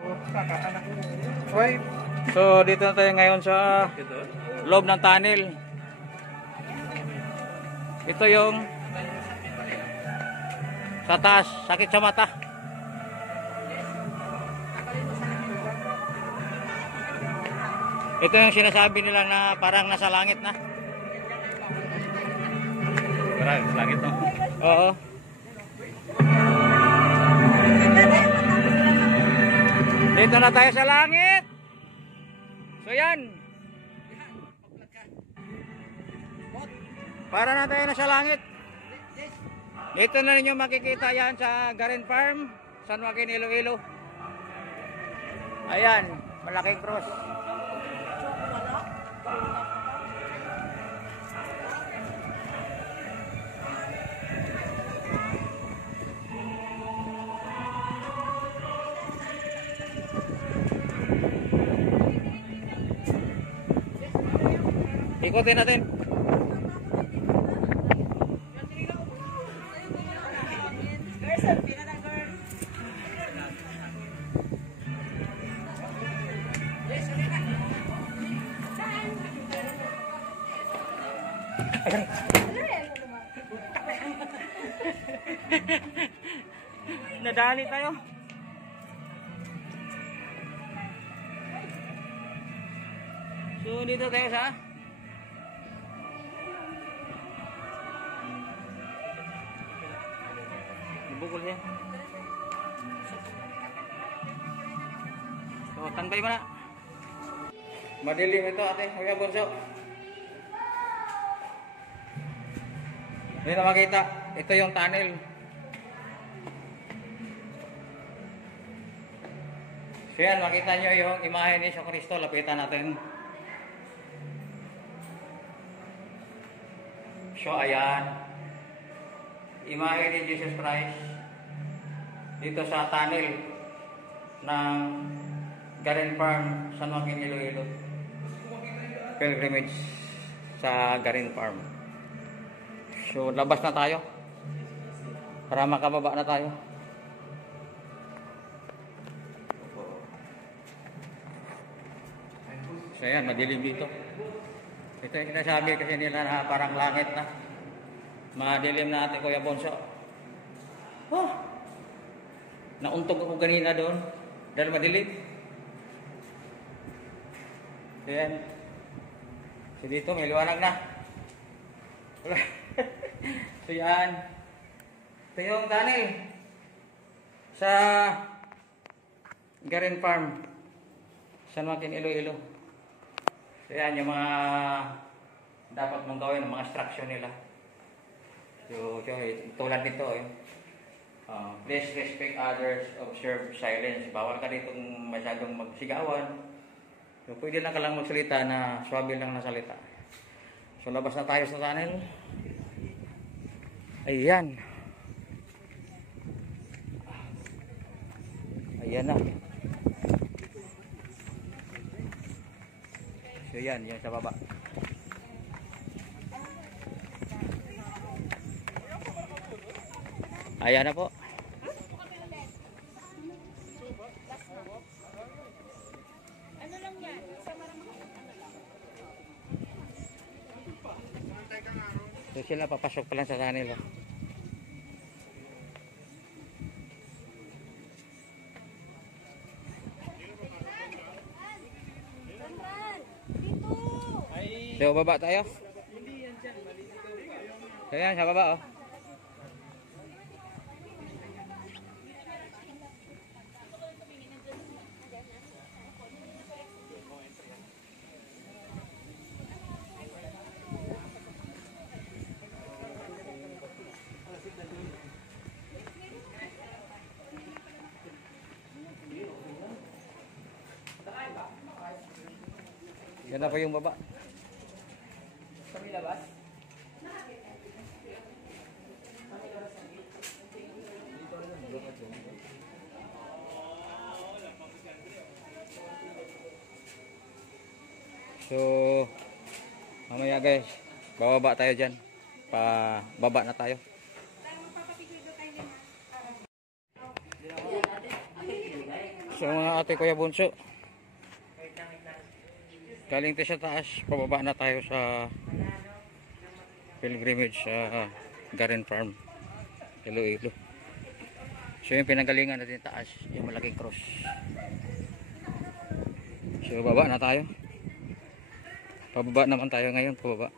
Okay. So dito na tayo ngayon sa loob ng tunnel. Ito yung sa taas, sakit sa mata. Ito yung sinasabi nila na parang nasa langit na. Parang nasa langit no? Oo. Dito na tayo sa langit. So yan. Para na tayo na sa langit. Ito na ninyo makikita yan sa Garen Farm, San Joaquin, Iloilo. Ayan, malaking cross. Ikutin natin. Nadali tayo. So dito tayo sa bukol siya. So tanbay mo na. Madilim ito ate, Kuya Bonso. Hindi na makita. Ito yung tunnel. So yan, makita nyo yung imahe ni Yesu Cristo. Lapitan natin. So ayan. Imahe ni Jesus Christ. Dito sa tunnel ng Garen Farm, San Joaquin, Iloilo. Pilgrimage sa Garen Farm. So labas na tayo para makababa na tayo. So yan, madilim dito. Ito yung sinasabi kasi nila na parang langit na. Madilim na ate Kuya Bonso. Oh, nauntog ako kanina doon dahil madilim. So yan. So dito may liwanag na. So yan. Ito yung tunnel sa Garen Farm, San Joaquin, Iloilo. So yan yung mga dapat mong gawin, mga instruction nila. So tulad nito please respect others, observe silence. Bawal ka ditong masyadong magsigawan. So pwede lang ka lang magsalita na swabe lang na salita. So labas na tayo sa tunnel. Ayan. Ayan na. So yan, yung sa baba. Ayan na po. Ano lang yan? So sila papasok pa lang sa tunnel. So baba tayo. So yan, sa baba oh. Yan na po yung baba. Kami labas? So, mamaya guys, bababa tayo dyan. Pababa na tayo. So mga ate, kuya bunso, galing tayo sa taas, pababa na tayo sa pilgrimage sa Garen Farm, Iloilo. So yung pinanggalingan natin taas, yung malaking cross. So baba na tayo. Pababa naman tayo ngayon, pababa.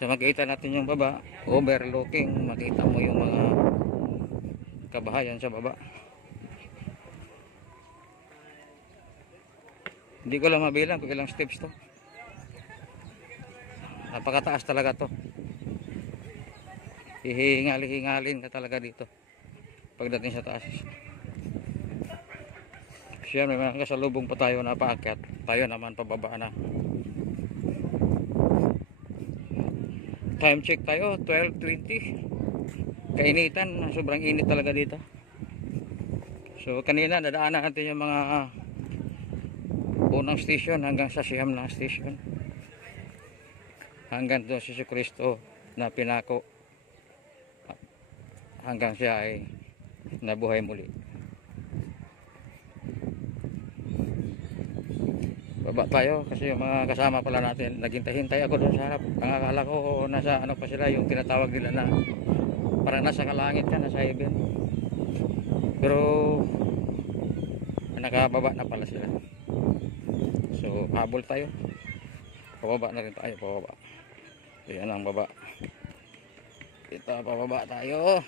So makita natin yung baba, overlooking, makita mo yung mga kabahayan sa baba. Hindi ko lang mabilang kung ilang steps to. Napakataas talaga to. Hihingal-hingalin ka talaga dito pagdating sa taas. Siya, may mga kasalubong pa tayo na paakyat. Tayo naman pababa na. Time check tayo, 12:20. Kainitan, sobrang init talaga dito. So kanina dadaanan natin yung mga unang station hanggang sa siyam na station, hanggang doon si Kristo na pinako, hanggang siya ay nabuhay muli. Baba tayo kasi yung mga kasama pala natin, naghintay-hintay ako doon sa harap. Ang akala ko nasa ano pa sila, yung tinatawag nila na parang nasa kalangit ka, nasa heaven, pero nakababa na pala sila. So habol tayo, pababa na rin tayo, pababa. Yan ang baba, kita pababa tayo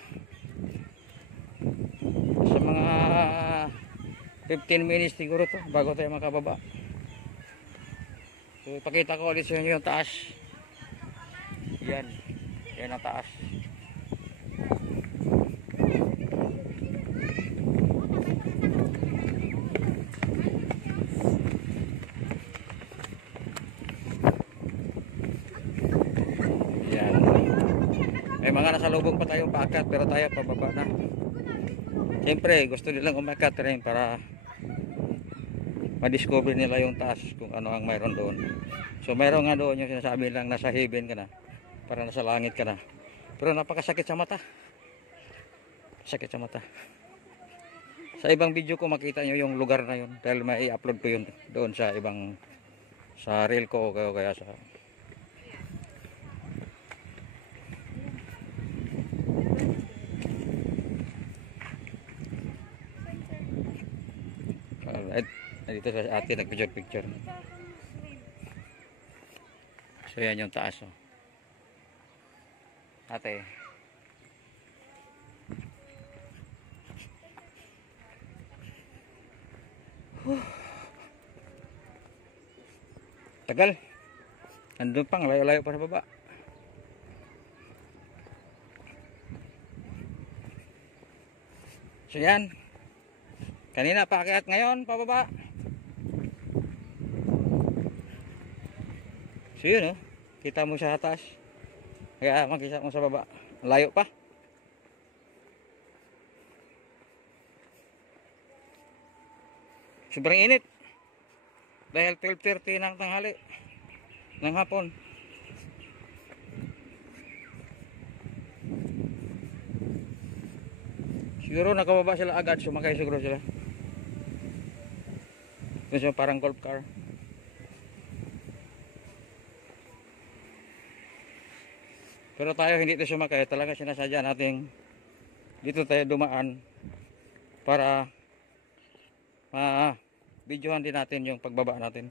sa mga 15 minutes siguro to bago tayo makababa. So ipakita ko ulit sa inyo yung taas. Yan ang taas. May mga nasalubong pa tayong paakyat pero tayo pababa na. Siyempre gusto nilang umakyat rin para madiscover nila yung taas, kung ano ang mayroon doon. So mayroon nga doon yung sinasabi lang nasa heaven ka na, para nasa langit ka na. Pero napakasakit sa mata. Sakit sa mata. Sa ibang video ko makita nyo yung lugar na yun, dahil may i-upload ko yun doon sa ibang, sa reel ko o kaya sa dito sa ate nagpicture. So yan yung taas, oh. Ate, tagal, andun pang layo-layo pa sa baba. So yan, kanina paakyat, ngayon pababa. So yun, oh, kita mo sa taas, kaya makita mo sa baba, layo pa. Sobrang init dahil 12:30 ng tanghali ng hapon. Siguro nakababa sila agad, sumakay siguro sila. Kasi parang golf car. Pero tayo hindi tayo sumakay, talaga sinasadya natin dito tayo dumaan para videohan din natin yung pagbaba natin.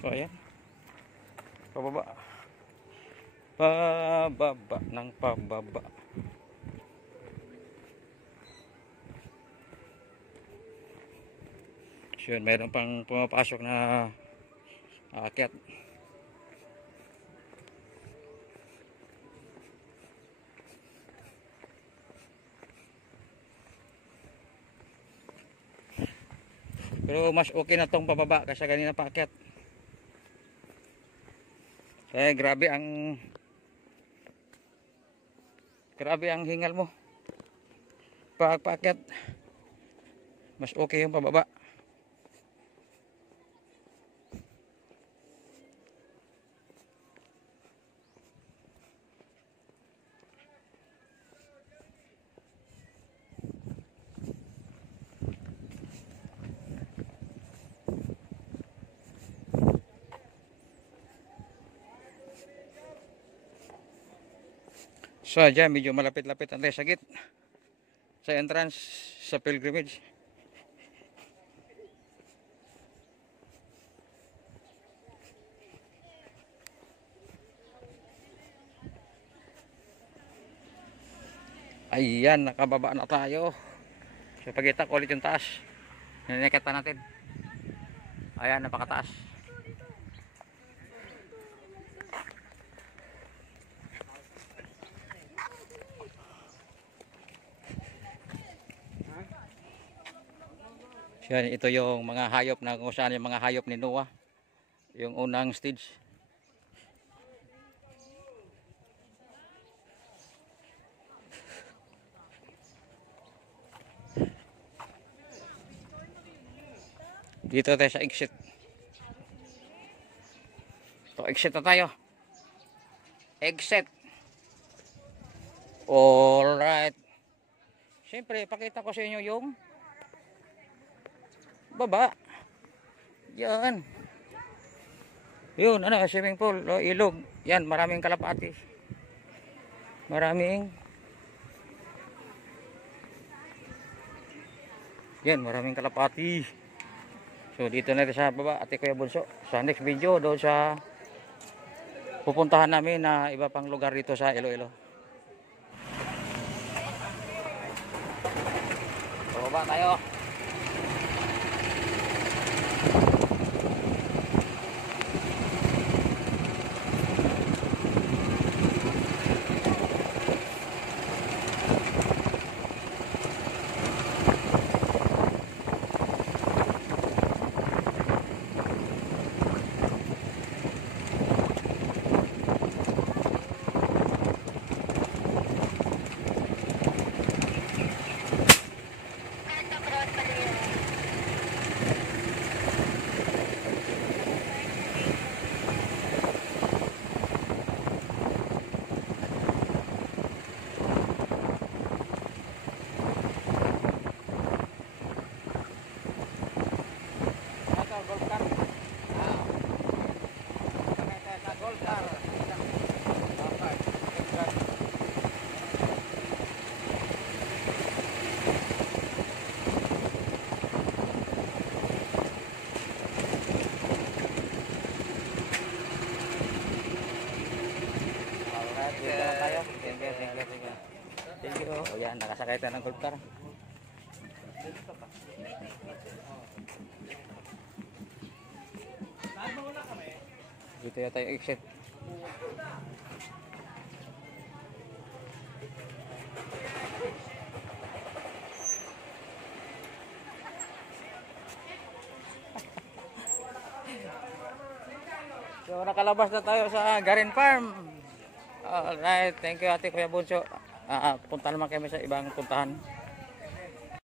So ayan, pababa, pababa ng pababa. So yun, mayroon pang pumapasok na aakyat. Pero mas okay na tong pababa kasi kanina paakyat. Grabe ang hingal mo pag paakyat. Mas okay yung pababa. So dyan medyo malapit-lapit ang tayo sa gate, sa entrance sa pilgrimage. Ayan, nakababa na tayo. So pagkita ko ulit yung taas, ninikita natin. Ayan, napakataas. So yan, ito yung mga hayop na kung saan yung mga hayop ni Noah, yung unang stage. Dito tayo sa exit. So exit na tayo. Exit. Alright. Siyempre, pakita ko sa inyo yung baba. Yan. Yun, ano, swimming pool, o, ilog. Yan, maraming kalapati. Maraming kalapati. So dito na rin sa baba, Ate Kuya Bunso. Sa next video doon sa pupuntahan namin na iba pang lugar dito sa Iloilo. So baba tayo. Thank you. O yan, nakasakay tayo ng golf car. Dito ya tayo exit. So nakalabas na tayo sa Garin Farm. Alright, thank you Ate Kuya Bunso. Punta naman kami sa ibang puntahan.